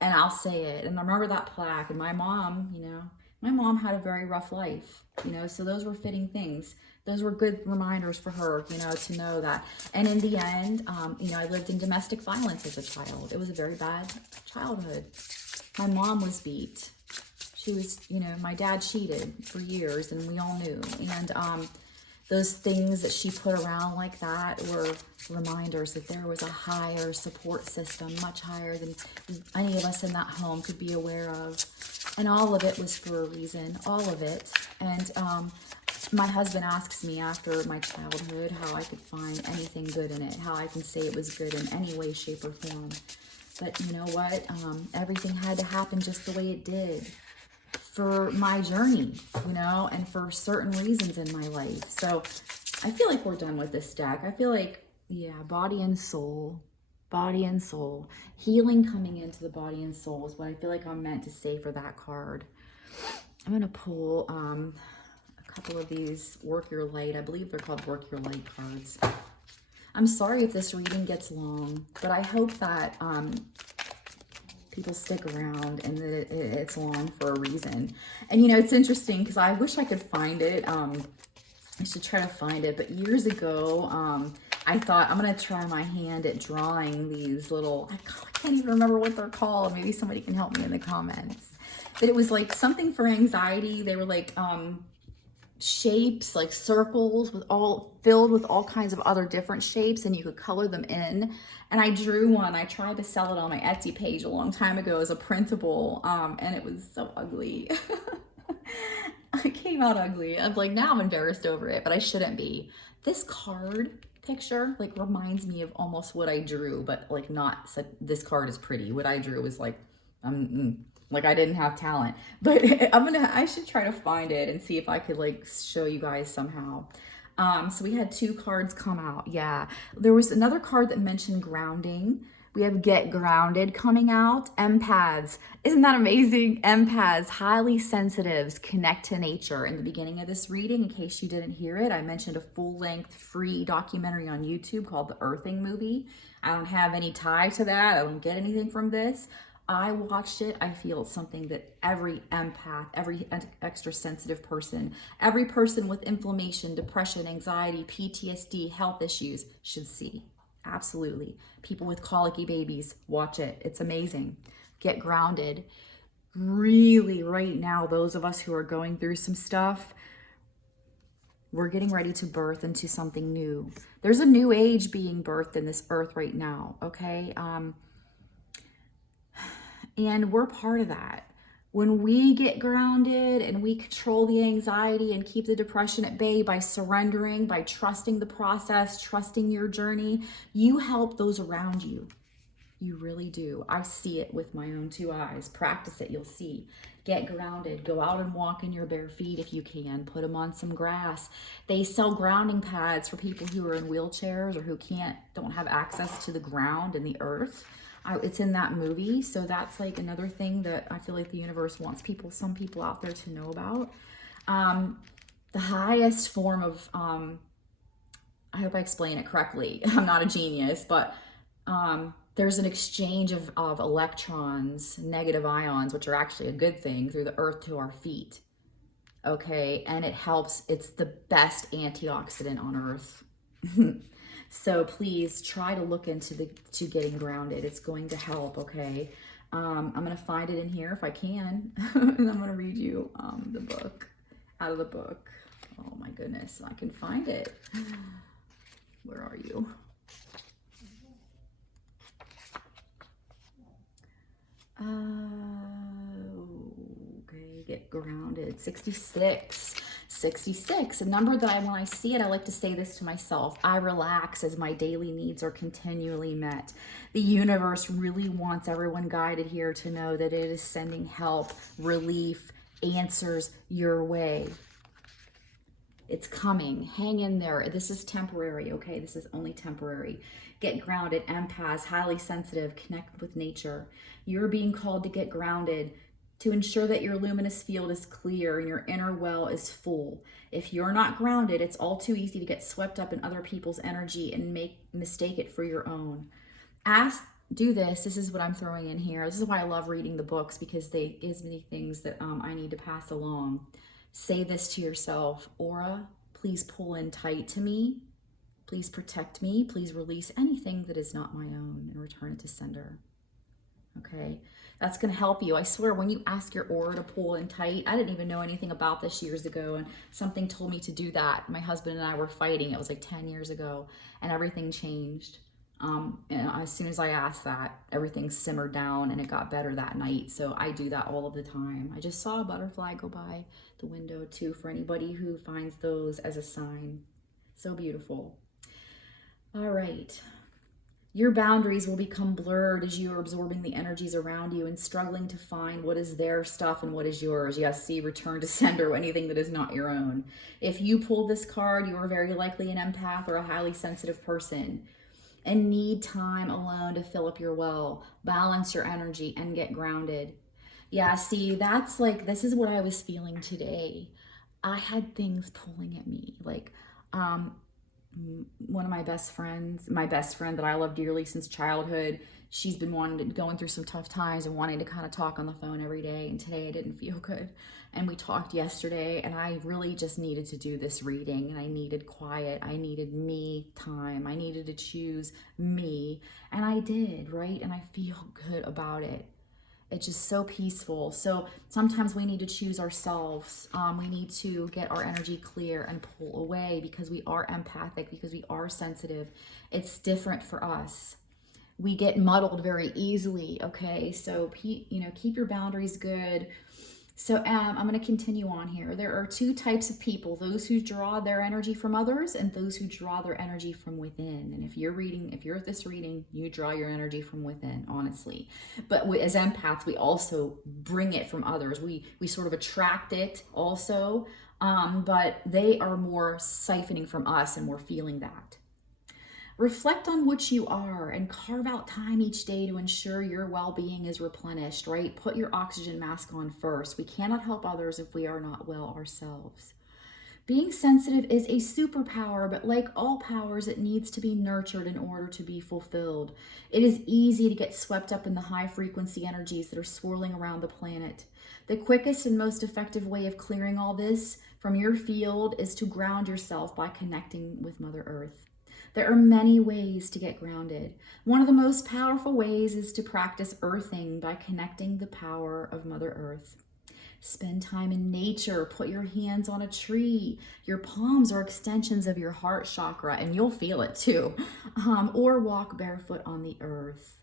And I'll say it. And I remember that plaque. And my mom had a very rough life, so those were fitting things. Those were good reminders for her, to know that. And in the end, I lived in domestic violence as a child. It was a very bad childhood. My mom was beat. She was, my dad cheated for years, and we all knew. And those things that she put around like that were reminders that there was a higher support system, much higher than any of us in that home could be aware of. And all of it was for a reason, all of it. And my husband asks me after my childhood how I could find anything good in it, how I can say it was good in any way, shape, or form. But you know what? Everything had to happen just the way it did for my journey, you know, and for certain reasons in my life. So I feel like we're done with this deck. I feel like, yeah, body and soul, healing coming into the body and soul is what I feel like I'm meant to say for that card. I'm going to pull a couple of these Work Your Light. I believe they're called Work Your Light cards. I'm sorry if this reading gets long, but I hope that people stick around and that it's long for a reason. And you know, it's interesting because I wish I could find it. I should try to find it. But years ago, I thought I'm going to try my hand at drawing these little, I can't even remember what they're called. Maybe somebody can help me in the comments. But it was like something for anxiety. They were like shapes, like circles filled with all kinds of other different shapes, and you could color them in. And I drew one. I tried to sell it on my Etsy page a long time ago as a printable, and it was so ugly. It came out ugly. I'm like, now I'm embarrassed over it, but I shouldn't be. This card picture like reminds me of almost what I drew, but like not so this card is pretty. What I drew was like like I didn't have talent. But I should try to find it and see if I could like show you guys somehow. So we had 2 cards come out. Yeah, there was another card that mentioned grounding. We have Get Grounded coming out. Empaths. Isn't that amazing? Empaths, highly sensitives, connect to nature. In the beginning of this reading, in case you didn't hear it, I mentioned a full-length free documentary on YouTube called The Earthing Movie. I don't have any tie to that. I don't get anything from this. I watched it. I feel it's something that every empath, every extra sensitive person, every person with inflammation, depression, anxiety, PTSD, health issues should see. Absolutely. People with colicky babies, watch it. It's amazing. Get grounded. Really, right now, those of us who are going through some stuff, we're getting ready to birth into something new. There's a new age being birthed in this earth right now, okay? And we're part of that. When we get grounded and we control the anxiety and keep the depression at bay by surrendering, by trusting the process, trusting your journey, you help those around you. You really do. I see it with my own 2 eyes. Practice it, you'll see. Get grounded. Go out and walk in your bare feet if you can. Put them on some grass. They sell grounding pads for people who are in wheelchairs or who don't have access to the ground and the earth. It's in that movie, so that's like another thing that I feel like the universe wants some people out there to know about. The highest form of, I hope I explain it correctly. I'm not a genius, but there's an exchange of electrons, negative ions, which are actually a good thing, through the earth to our feet. Okay, and it helps. It's the best antioxidant on earth. So please try to look into getting grounded. It's going to help, okay? I'm going to find it in here if I can. And I'm going to read you the book, out of the book. Oh my goodness, I can find it. Where are you? Okay, get grounded. 66. 66, a number that when I see it, I like to say this to myself. I relax as my daily needs are continually met. The universe really wants everyone guided here to know that it is sending help, relief, answers your way. It's coming. Hang in there. This is temporary, okay? This is only temporary. Get grounded. Empaths, highly sensitive, connect with nature. You're being called to get grounded, to ensure that your luminous field is clear and your inner well is full. If you're not grounded, it's all too easy to get swept up in other people's energy and mistake it for your own. Do this. This is what I'm throwing in here. This is why I love reading the books, because they give me things that I need to pass along. Say this to yourself. Aura, please pull in tight to me. Please protect me. Please release anything that is not my own and return it to sender. Okay, that's going to help you. I swear, when you ask your aura to pull in tight, I didn't even know anything about this years ago, and something told me to do that. My husband and I were fighting. It was like 10 years ago, and everything changed. And as soon as I asked that, everything simmered down and it got better that night. So I do that all of the time. I just saw a butterfly go by the window too, for anybody who finds those as a sign. So beautiful. All right. Your boundaries will become blurred as you are absorbing the energies around you and struggling to find what is their stuff and what is yours. Yes, see, return to sender, anything that is not your own. If you pulled this card, you are very likely an empath or a highly sensitive person and need time alone to fill up your well, balance your energy, and get grounded. Yeah, see, that's like, this is what I was feeling today. I had things pulling at me. Like, one of my best friends, my best friend that I love dearly since childhood, she's been going through some tough times and wanting to kind of talk on the phone every day. And today I didn't feel good. And we talked yesterday, and I really just needed to do this reading, and I needed quiet. I needed me time. I needed to choose me. And I did, right? And I feel good about it. It's just so peaceful. So sometimes we need to choose ourselves. We need to get our energy clear and pull away because we are empathic, because we are sensitive. It's different for us. We get muddled very easily, okay? So, keep your boundaries good. So I'm going to continue on here. There are two types of people, those who draw their energy from others and those who draw their energy from within. And if you're at this reading, you draw your energy from within, honestly. But as empaths, we also bring it from others. We sort of attract it also, but they are more siphoning from us, and we're feeling that. Reflect on what you are and carve out time each day to ensure your well-being is replenished, right? Put your oxygen mask on first. We cannot help others if we are not well ourselves. Being sensitive is a superpower, but like all powers, it needs to be nurtured in order to be fulfilled. It is easy to get swept up in the high frequency energies that are swirling around the planet. The quickest and most effective way of clearing all this from your field is to ground yourself by connecting with Mother Earth. There are many ways to get grounded. One of the most powerful ways is to practice earthing by connecting the power of Mother Earth. Spend time in nature. Put your hands on a tree. Your palms are extensions of your heart chakra, and you'll feel it too. Or walk barefoot on the earth.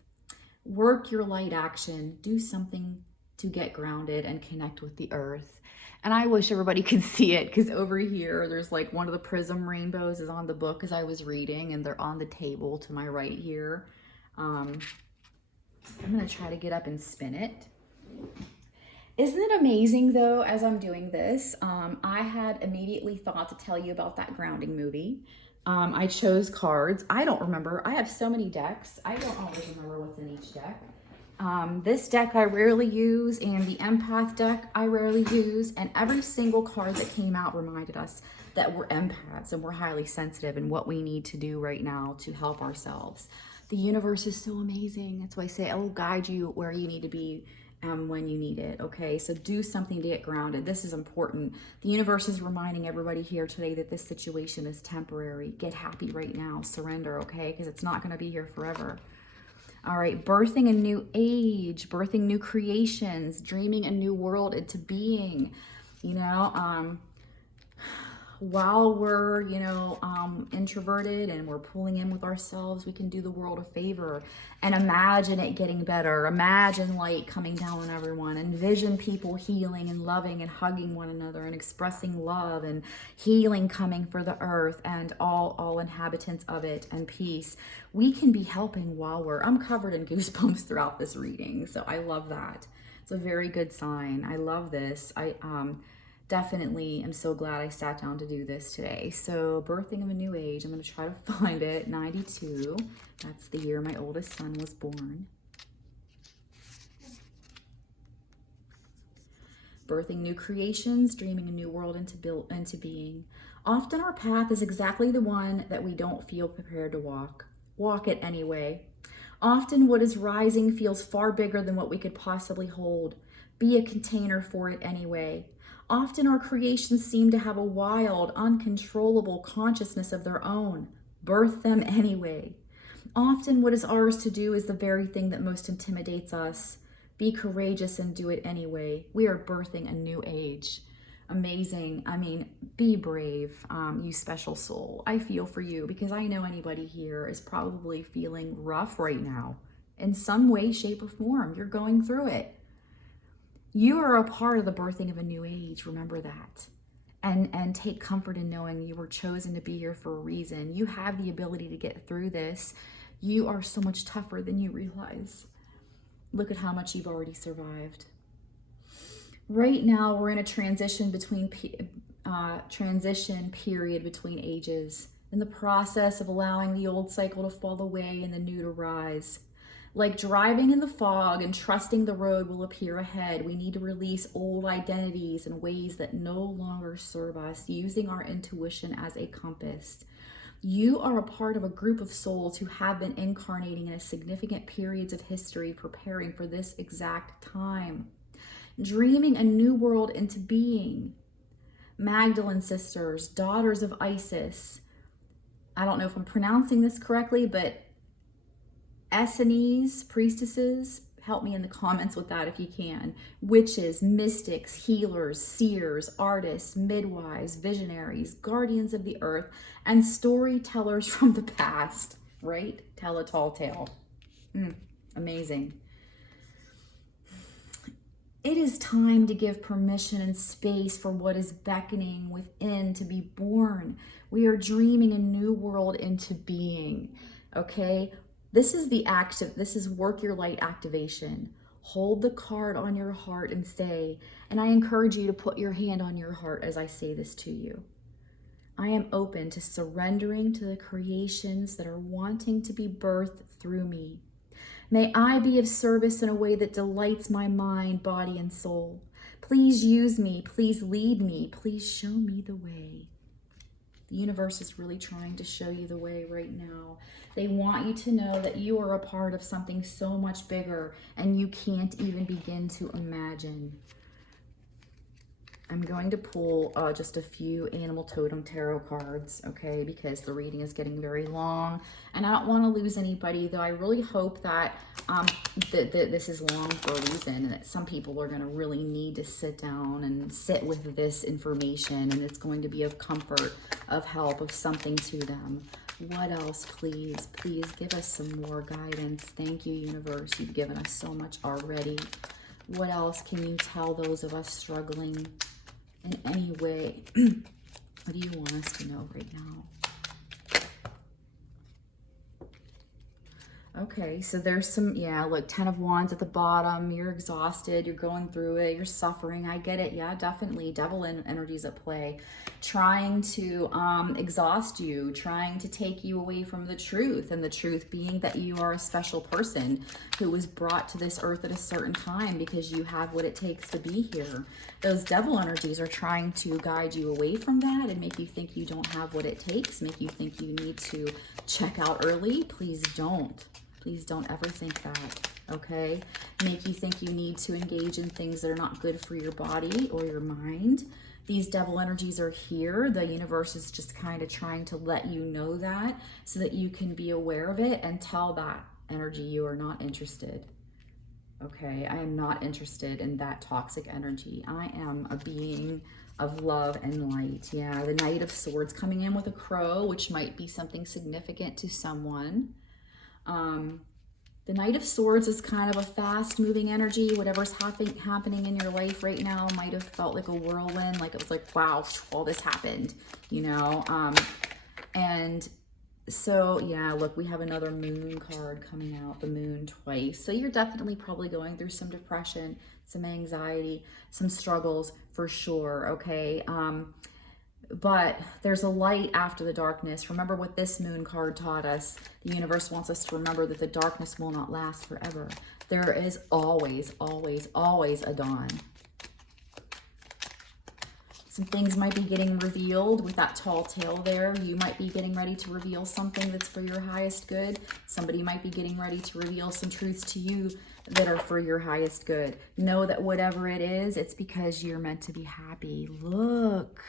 Work your light action. Do something to get grounded and connect with the earth. And I wish everybody could see it, because over here, there's like one of the prism rainbows is on the book as I was reading, and they're on the table to my right here. I'm going to try to get up and spin it. Isn't it amazing, though, as I'm doing this, I had immediately thought to tell you about that grounding movie. I chose cards. I don't remember. I have so many decks. I don't always remember what's in each deck. This deck I rarely use, and the empath deck I rarely use, and every single card that came out reminded us that we're empaths and we're highly sensitive and what we need to do right now to help ourselves. The universe is so amazing. That's why I say it will guide you where you need to be when you need it, okay? So do something to get grounded. This is important. The universe is reminding everybody here today that this situation is temporary. Get happy right now. Surrender, okay? Because it's not going to be here forever. All right, birthing a new age, birthing new creations, dreaming a new world into being. While we're, introverted and we're pulling in with ourselves, we can do the world a favor and imagine it getting better. Imagine light coming down on everyone. Envision people healing and loving and hugging one another and expressing love and healing coming for the earth and all inhabitants of it, and peace. We can be helping while I'm covered in goosebumps throughout this reading. So I love that. It's a very good sign. I love this. I definitely am so glad I sat down to do this today. So birthing of a new age, I'm going to try to find it. 92, that's the year my oldest son was born. Birthing new creations, dreaming a new world into being. Often our path is exactly the one that we don't feel prepared to walk. Walk it anyway. Often what is rising feels far bigger than what we could possibly hold. Be a container for it anyway. Often our creations seem to have a wild, uncontrollable consciousness of their own. Birth them anyway. Often what is ours to do is the very thing that most intimidates us. Be courageous and do it anyway. We are birthing a new age. Amazing. I mean, be brave, you special soul. I feel for you because I know anybody here is probably feeling rough right now. In some way, shape, or form, you're going through it. You are a part of the birthing of a new age. Remember that. And take comfort in knowing you were chosen to be here for a reason. You have the ability to get through this. You are so much tougher than you realize. Look at how much you've already survived. Right now, we're in a transition period between ages, in the process of allowing the old cycle to fall away and the new to rise. Like driving in the fog and trusting the road will appear ahead, we need to release old identities and ways that no longer serve us, using our intuition as a compass. You are a part of a group of souls who have been incarnating in a significant periods of history, preparing for this exact time, dreaming a new world into being. Magdalene sisters, daughters of Isis. I don't know if I'm pronouncing this correctly, but Essenes, priestesses, help me in the comments with that if you can. Witches, mystics, healers, seers, artists, midwives, visionaries, guardians of the earth, and storytellers from the past, right? Tell a tall tale. Amazing. It is time to give permission and space for what is beckoning within to be born. We are dreaming a new world into being, okay? This is work your light activation. Hold the card on your heart and say, and I encourage you to put your hand on your heart as I say this to you. I am open to surrendering to the creations that are wanting to be birthed through me. May I be of service in a way that delights my mind, body, and soul. Please use me. Please lead me. Please show me the way. The universe is really trying to show you the way right now. They want you to know that you are a part of something so much bigger and you can't even begin to imagine. I'm going to pull just a few Animal Totem Tarot cards, okay, because the reading is getting very long and I don't want to lose anybody, though I really hope that this is long for a reason and that some people are going to really need to sit down and sit with this information, and it's going to be of comfort, of help, of something to them. What else, please? Please give us some more guidance. Thank you, universe. You've given us so much already. What else can you tell those of us struggling in any way? What do you want us to know right now? Okay, so there's some, yeah, look, 10 of Wands at the bottom. You're exhausted. You're going through it. You're suffering. I get it. Yeah, definitely. Devil energies at play. Trying to exhaust you. Trying to take you away from the truth. And the truth being that you are a special person who was brought to this earth at a certain time because you have what it takes to be here. Those devil energies are trying to guide you away from that and make you think you don't have what it takes. Make you think you need to check out early. Please don't. Please don't ever think that, okay? Make you think you need to engage in things that are not good for your body or your mind. These devil energies are here. The universe is just kind of trying to let you know that so that you can be aware of it and tell that energy you are not interested, okay? I am not interested in that toxic energy. I am a being of love and light. Yeah, the Knight of Swords coming in with a crow, which might be something significant to someone. The Knight of Swords is kind of a fast-moving energy. Whatever's happening in your life right now might have felt like a whirlwind, like it was like, wow, all this happened, you know? And so, yeah, look, we have another Moon card coming out, the Moon twice. So you're definitely probably going through some depression, some anxiety, some struggles for sure, okay? But there's a light after the darkness. Remember what this Moon card taught us. The universe wants us to remember that the darkness will not last forever. There is always, always, always a dawn. Some things might be getting revealed with that tall tale there. You might be getting ready to reveal something that's for your highest good. Somebody might be getting ready to reveal some truths to you that are for your highest good. Know that whatever it is, it's because you're meant to be happy. Look.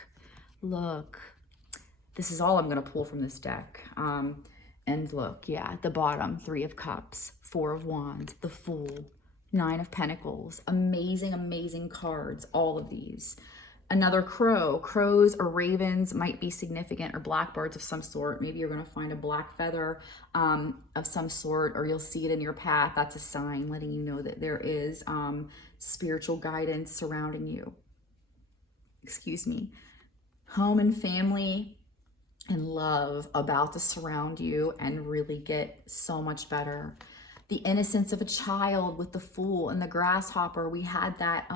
This is all I'm going to pull from this deck. And look, yeah, at the bottom, 3 of Cups, 4 of Wands, the Fool, 9 of Pentacles. Amazing, amazing cards, all of these. Another crow. Crows or ravens might be significant, or blackbirds of some sort. Maybe you're going to find a black feather of some sort, or you'll see it in your path. That's a sign letting you know that there is spiritual guidance surrounding you. Excuse me. Home and family. and love about to surround you and really get so much better. The innocence of a child with the fool and the grasshopper. We had that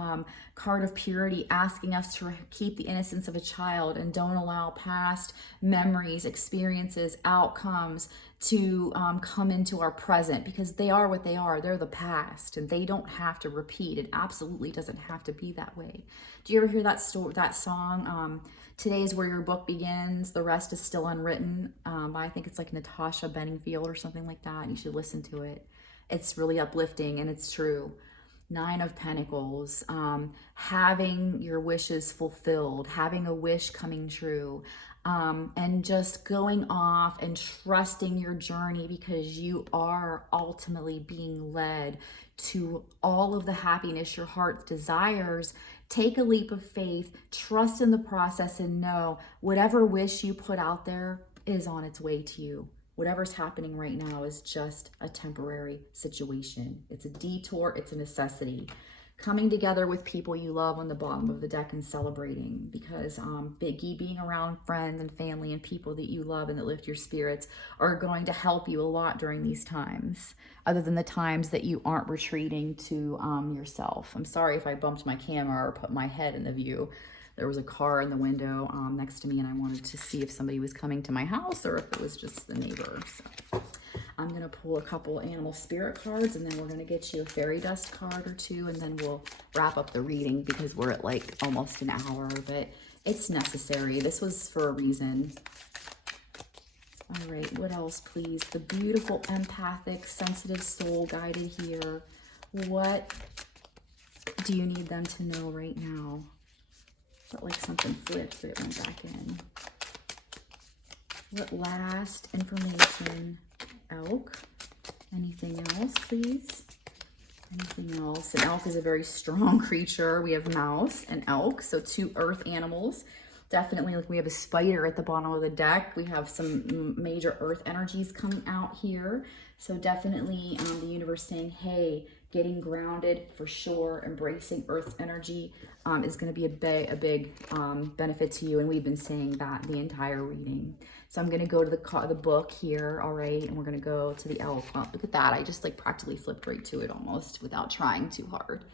card of purity asking us to keep the innocence of a child and don't allow past memories, experiences, outcomes to come into our present, because they are what they are. They're the past and they don't have to repeat. It absolutely doesn't have to be that way. Do you ever hear that that song? Today is where your book begins. The rest is still unwritten. I think it's like Natasha Bedingfield or something like that. You should listen to it. It's really uplifting and it's true. Nine of Pentacles, having your wishes fulfilled, having a wish coming true, and just going off and trusting your journey, because you are ultimately being led to all of the happiness your heart desires. Take a leap of faith, trust in the process, and know whatever wish you put out there is on its way to you. Whatever's happening right now is just a temporary situation. It's a detour, it's a necessity. Coming together with people you love on the bottom of the deck and celebrating, because being around friends and family and people that you love and that lift your spirits are going to help you a lot during these times, other than the times that you aren't retreating to yourself. I'm sorry if I bumped my camera or put my head in the view. There was a car in the window next to me, and I wanted to see if somebody was coming to my house or if it was just the neighbor. So I'm going to pull a couple animal spirit cards, and then we're going to get you a fairy dust card or two, and then we'll wrap up the reading, because we're at like almost an hour, but it's necessary. This was for a reason. All right, what else, please? The beautiful, empathic, sensitive soul guided here. What do you need them to know right now? Felt like something flipped, but it went back in. What last information? Elk. Anything else, please? Anything else? An elk is a very strong creature. We have mouse and elk, so two earth animals. Definitely, like we have a spider at the bottom of the deck. We have some major earth energies coming out here. So definitely the universe saying, hey, getting grounded for sure, embracing Earth's energy is going to be a big benefit to you. And we've been saying that the entire reading. So I'm going to go to the book here, all right? And we're going to go to the elk. Oh, look at that. I just like practically flipped right to it almost without trying too hard.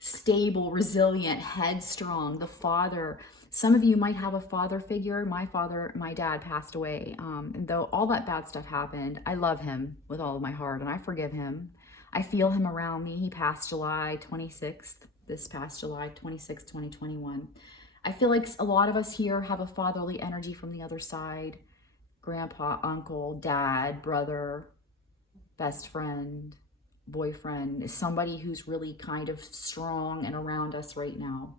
Stable, resilient, headstrong, the father. Some of you might have a father figure. My dad passed away. And though all that bad stuff happened, I love him with all of my heart and I forgive him. I feel him around me. He passed July 26th, this past July 26th, 2021. I feel like a lot of us here have a fatherly energy from the other side. Grandpa, uncle, dad, brother, best friend, boyfriend, is somebody who's really kind of strong and around us right now.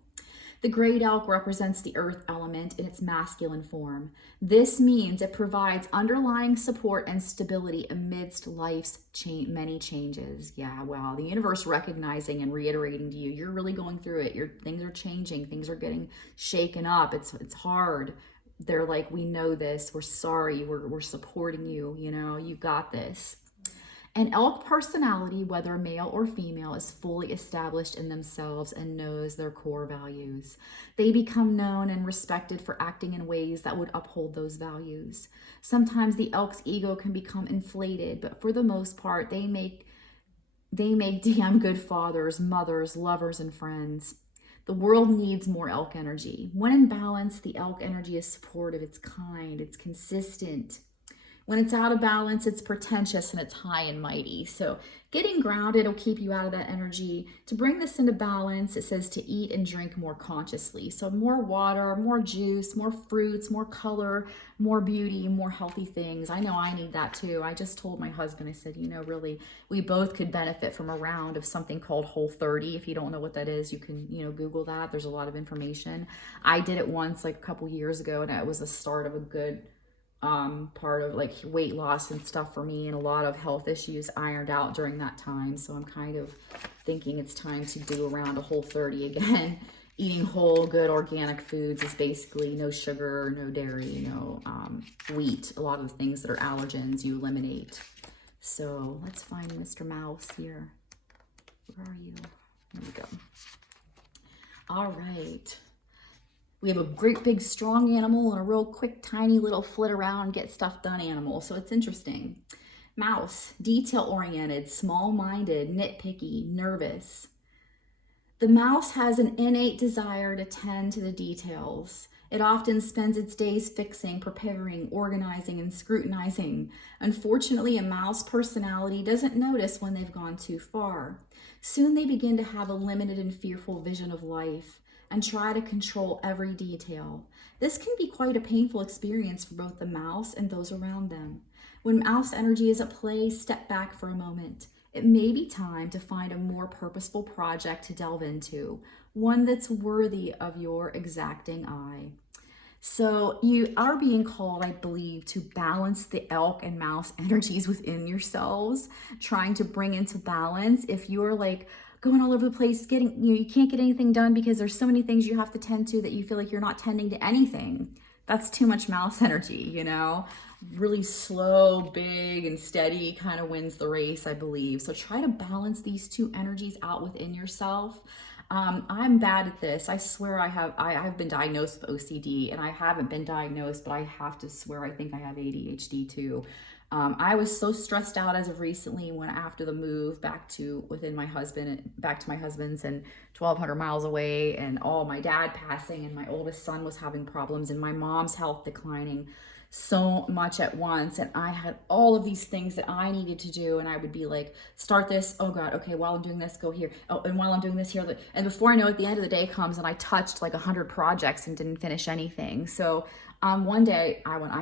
The great elk represents the earth element in its masculine form. This means it provides underlying support and stability amidst life's many changes. Yeah, wow. The universe recognizing and reiterating to you, you're really going through it. Things are changing. Things are getting shaken up. It's hard. They're like, we know this. We're sorry. We're supporting you. You know, you got this. An elk personality, whether male or female, is fully established in themselves and knows their core values. They become known and respected for acting in ways that would uphold those values. Sometimes the elk's ego can become inflated, but for the most part, they make damn good fathers, mothers, lovers, and friends. The world needs more elk energy. When in balance, the elk energy is supportive, it's kind, it's consistent. When it's out of balance, it's pretentious and it's high and mighty. So getting grounded will keep you out of that energy. To bring this into balance, it says to eat and drink more consciously. So more water, more juice, more fruits, more color, more beauty, more healthy things. I know I need that too. I just told my husband, I said, you know, really, we both could benefit from a round of something called Whole30. If you don't know what that is, you can, you know, Google that. There's a lot of information. I did it once like a couple years ago, and it was the start of a good part of like weight loss and stuff for me, and a lot of health issues ironed out during that time. So I'm kind of thinking it's time to do around a Whole30 again. Eating whole, good, organic foods is basically no sugar, no dairy, no wheat. A lot of the things that are allergens you eliminate. So let's find Mr. Mouse here. Where are you? There we go. All right. We have a great big strong animal and a real quick tiny little flit around, get stuff done animal. So it's interesting. Mouse, detail oriented, small minded, nitpicky, nervous. The mouse has an innate desire to tend to the details. It often spends its days fixing, preparing, organizing, and scrutinizing. Unfortunately, a mouse personality doesn't notice when they've gone too far. Soon they begin to have a limited and fearful vision of life and try to control every detail. This can be quite a painful experience for both the mouse and those around them. When mouse energy is at play, step back for a moment. It may be time to find a more purposeful project to delve into, one that's worthy of your exacting eye. So you are being called, I believe, to balance the elk and mouse energies within yourselves, trying to bring into balance. If you're like going all over the place, you can't get anything done because there's so many things you have to tend to that you feel like you're not tending to anything. That's too much mouse energy, really slow, big, and steady kind of wins the race, I believe. So try to balance these two energies out within yourself. I'm bad at this. I swear I've been diagnosed with OCD, and I haven't been diagnosed, but I have to swear I think I have ADHD too. I was so stressed out as of recently when after the move back to my husband's and 1,200 miles away, and my dad passing, and my oldest son was having problems, and my mom's health declining so much at once, and I had all of these things that I needed to do, and I would be like, start this, oh god, okay, while I'm doing this, go here, oh, and while I'm doing this here, and before I know it, the end of the day comes and I touched like 100 projects and didn't finish anything. So one day I went,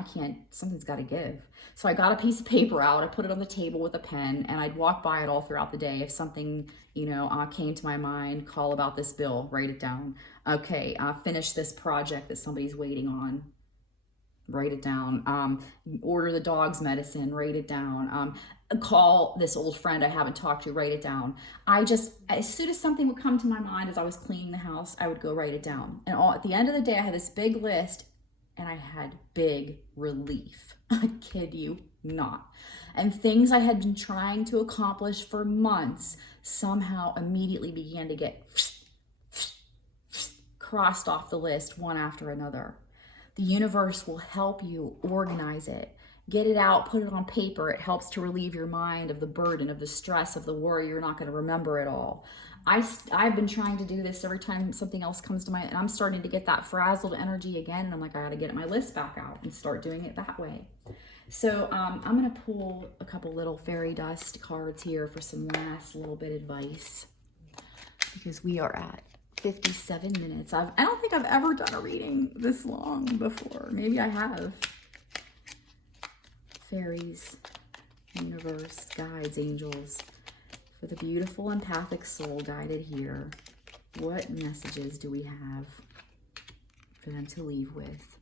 something's got to give. So I got a piece of paper out, I put it on the table with a pen, and I'd walk by it all throughout the day. If something, came to my mind, call about this bill, write it down. Okay, finish this project that somebody's waiting on, write it down. Order the dog's medicine, write it down. Call this old friend I haven't talked to, write it down. As soon as something would come to my mind as I was cleaning the house, I would go write it down. And at the end of the day, I had this big list, and I had big relief. I kid you not. And things I had been trying to accomplish for months somehow immediately began to get crossed off the list one after another. The universe will help you organize it. Get it out, put it on paper. It helps to relieve your mind of the burden, of the stress, of the worry. You're not going to remember it all. I've been trying to do this every time something else comes to mind, and I'm starting to get that frazzled energy again, and I'm like, I got to get my list back out and start doing it that way. So I'm going to pull a couple little fairy dust cards here for some last little bit advice, because we are at 57 minutes. I don't think I've ever done a reading this long before. Maybe I have. Fairies, universe, guides, angels, for the beautiful empathic soul guided here, what messages do we have for them to leave with?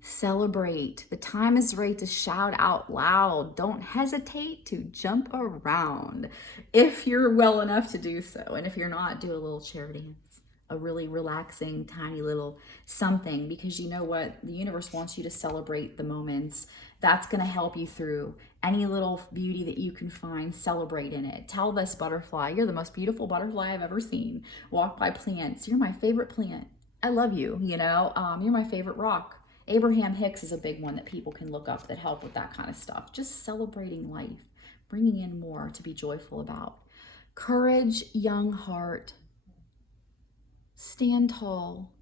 Celebrate. The time is right to shout out loud. Don't hesitate to jump around if you're well enough to do so. And if you're not, do a little chair dance, a really relaxing, tiny little something, because you know what? The universe wants you to celebrate the moments. That's going to help you through any little beauty that you can find. Celebrate in it. Tell this butterfly, you're the most beautiful butterfly I've ever seen. Walk by plants. You're my favorite plant. I love you, you're my favorite rock. Abraham Hicks is a big one that people can look up that help with that kind of stuff. Just celebrating life, bringing in more to be joyful about. Courage, young heart. Stand tall.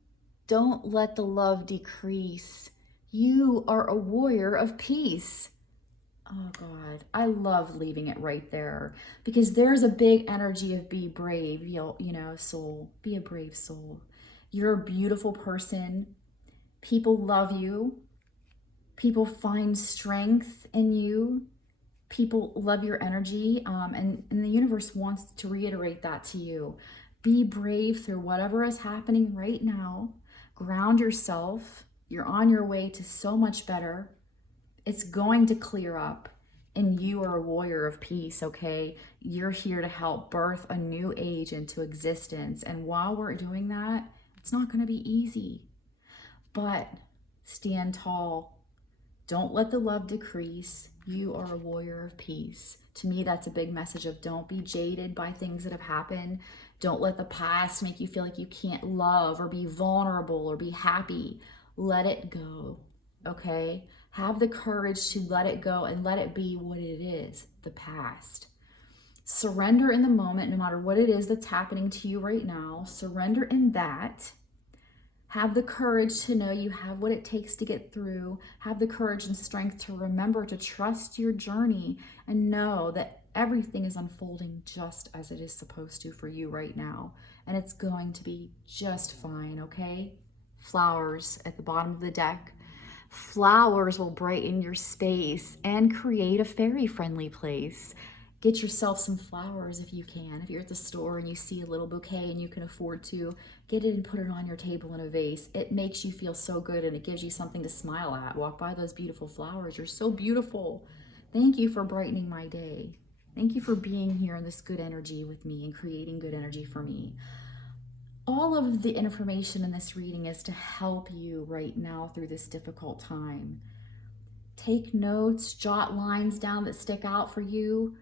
Don't let the love decrease. You are a warrior of peace. Oh God, I love leaving it right there, because there's a big energy of be brave, soul. Be a brave soul. You're a beautiful person. People love you. People find strength in you. People love your energy, and the universe wants to reiterate that to you. Be brave through whatever is happening right now. Ground yourself. You're on your way to so much better. It's going to clear up, and you are a warrior of peace, okay? You're here to help birth a new age into existence, and while we're doing that, it's not going to be easy. But stand tall. Don't let the love decrease. You are a warrior of peace. To me, that's a big message of don't be jaded by things that have happened. Don't let the past make you feel like you can't love or be vulnerable or be happy. Let it go, okay? Have the courage to let it go and let it be what it is, the past. Surrender in the moment, no matter what it is that's happening to you right now. Surrender in that. Have the courage to know you have what it takes to get through. Have the courage and strength to remember to trust your journey and know that everything is unfolding just as it is supposed to for you right now. And it's going to be just fine, okay? Flowers at the bottom of the deck. Flowers will brighten your space and create a fairy-friendly place. Get yourself some flowers if you can. If you're at the store and you see a little bouquet and you can afford to, get it and put it on your table in a vase. It makes you feel so good and it gives you something to smile at. Walk by those beautiful flowers. You're so beautiful. Thank you for brightening my day. Thank you for being here in this good energy with me and creating good energy for me. All of the information in this reading is to help you right now through this difficult time. Take notes, jot lines down that stick out for you.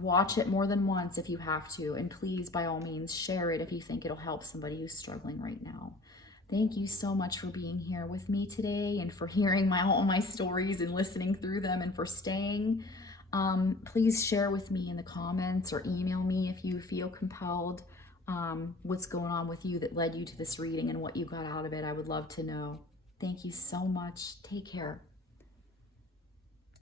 Watch it more than once if you have to, and please, by all means, share it if you think it'll help somebody who's struggling right now. Thank you so much for being here with me today and for hearing all my stories and listening through them and for staying. Please share with me in the comments or email me if you feel compelled what's going on with you that led you to this reading and what you got out of it. I would love to know. Thank you so much. Take care.